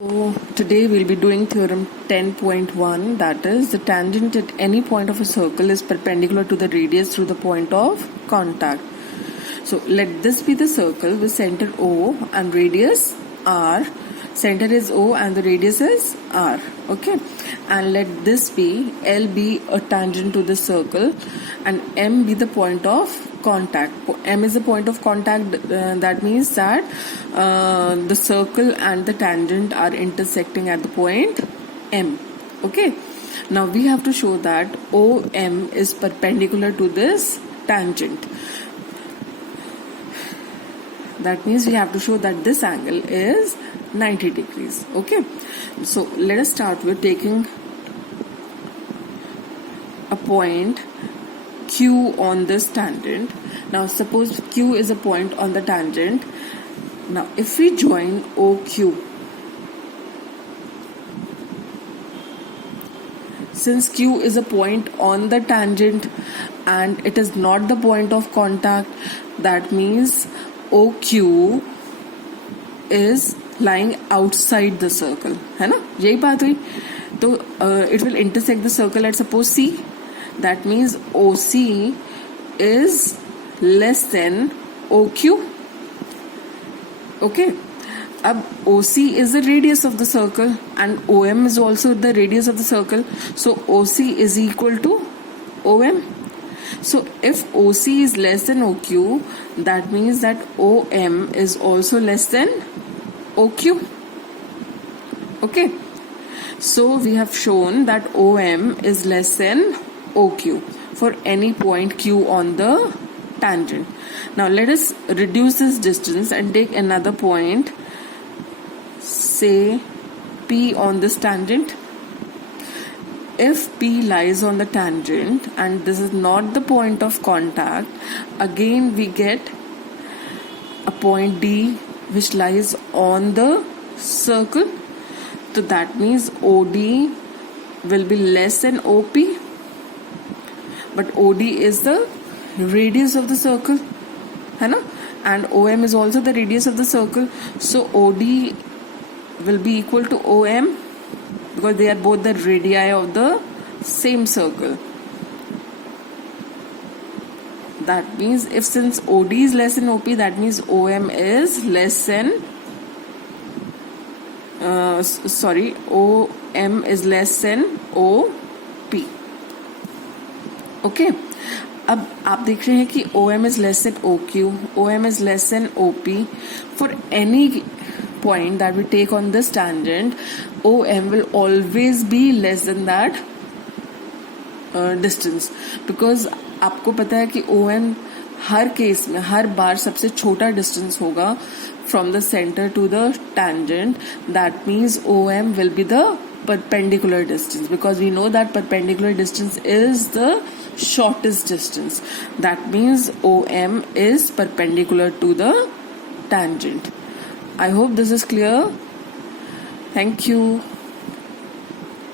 So today we'll be doing theorem 10.1, that is the tangent at any point of a circle is perpendicular to the radius through the point of contact. So let this be the circle with center O and radius R. Center is O and the radius is R. Okay, and let this be L be a tangent to the circle and M be the point of contact. M is the point of contact, that means that the circle and the tangent are intersecting at the point M. Okay, now we have to show that OM is perpendicular to this tangent. That means we have to show that this angle is 90 degrees. Okay, so let us start with taking a point Q on this tangent. Now suppose Q is a point on the tangent. Now if we join OQ, since Q is a point on the tangent and it is not the point of contact, that means OQ is lying outside the circle, है ना? यही बात हुई. तो it will intersect the circle at suppose C. That means OC is less than OQ. Okay. अब OC is the radius of the circle and OM is also the radius of the circle. So OC is equal to OM. So if OC is less than OQ, that means that OM is also less than OQ. Okay. So we have shown that OM is less than OQ for any point Q on the tangent. Now let us reduce this distance and take another point, say P on this tangent. If P lies on the tangent and this is not the point of contact, again we get a point D which lies on the circle. So that means OD will be less than OP. But OD is the radius of the circle, है ना? And OM is also the radius of the circle. So OD will be equal to OM because they are both the radii of the same circle. That means if since OD is less than OP, that means OM is less than OM is less than OP. Okay. अब आप देख रहे हैं कि OM is less than OQ, OM is less than OP. For any point that we take on this tangent, OM will always be less than that distance, because आपको पता है कि OM हर केस में हर बार सबसे छोटा डिस्टेंस होगा from the center to the tangent. That means OM will be the perpendicular distance, because we know that perpendicular distance is the shortest distance. That means OM is perpendicular to the tangent. I hope this is clear. Thank you.